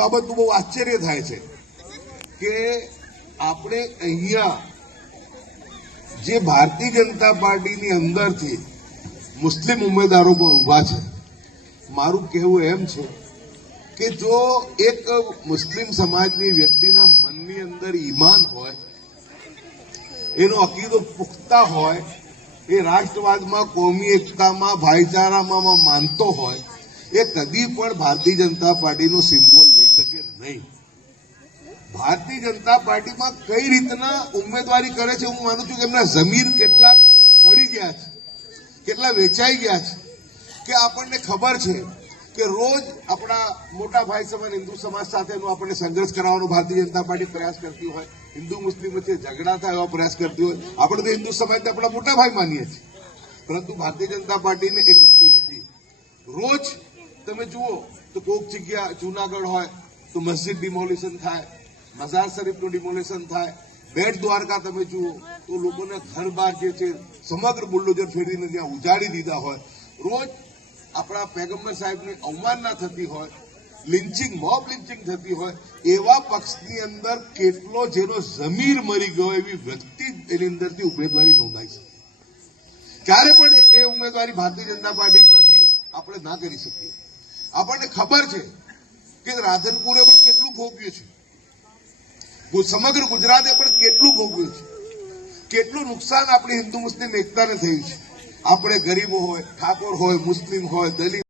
બાબતનું બહુ આશ્ચર્ય થાય છે કે આપણે અહીંયા જે ભારતીય જનતા પાર્ટીની અંદરથી મુસ્લિમ ઉમેદવારો પણ ઉભા છે. મારું કહેવું એમ છે કે જો એક મુસ્લિમ સમાજની વ્યક્તિના મનની અંદર ઈમાન હોય, એનો અકીદો પુખ્તા હોય, એ રાષ્ટ્રવાદમાં, કોમી એકતામાં, ભાઈચારામાં માનતો હોય, એ કદી પણ ભારતીય જનતા પાર્ટીનો સિમ્બોલ લઈ શકે નહીં. ભારતીય જનતા પાર્ટીમાં કઈ રીતના ઉમેદવારી કરે છે, હું માનું છું કે એમના જમીર કેટલા પડી ગયા છે, કેટલા વેચાઈ ગયા છે, કે આપણને ખબર છે કે રોજ આપણા મોટા ભાઈ સમાજ હિન્દુ સમાજ સાથેનો આપણને સંઘર્ષ કરાવવાનો ભારતીય જનતા પાર્ટી પ્રયાસ કરતી હોય, હિન્દુ મુસ્લિમ વચ્ચે ઝઘડા થાય એવા પ્રયાસ કરતી હોય. આપણે તો હિન્દુ સમાજને આપણા મોટા ભાઈ માનીએ છીએ, પરંતુ ભારતીય જનતા પાર્ટીને એ ગમતું નથી. રોજ તમે જુઓ તો કોઈક જગ્યા જુનાગઢ હોય તો મસ્જિદ ડિમોલિશન થાય, મઝાર શરીફનું ડિમોલિશન થાય, બેટ દ્વારકા તમે જુઓ તો લોકોને ઘર બહાર જે છે સમગ્ર બુલડોઝર ફેરીને ત્યાં ઉજાડી દીધા હોય. રોજ આપણા પૈગંબર સાહેબની અવમાનના થતી હોય, લિન્ચિંગ, મોબ લિન્ચિંગ થતી હોય, એવા પક્ષની અંદર કેટલો જેનો જમીર મરી ગયો એવી વ્યક્તિ એની અંદરથી ઉમેદવારી નોંધાઈ છે. ક્યારે પણ એ ઉમેદવારી ભારતીય જનતા પાર્ટીમાંથી આપણે ના કરી શકીએ. આપણને ખબર છે કે રાધનપુરે પણ કેટલું ભોગવ્યું છે, સમગ્ર ગુજરાતે પણ કેટલું ભોગવ્યું છે, કેટલું નુકસાન આપણી હિન્દુ મુસ્લિમ એકતાને થયું છે. આપણે ગરીબો હોય, ઠાકોર હોય, મુસ્લિમ હોય, દલિત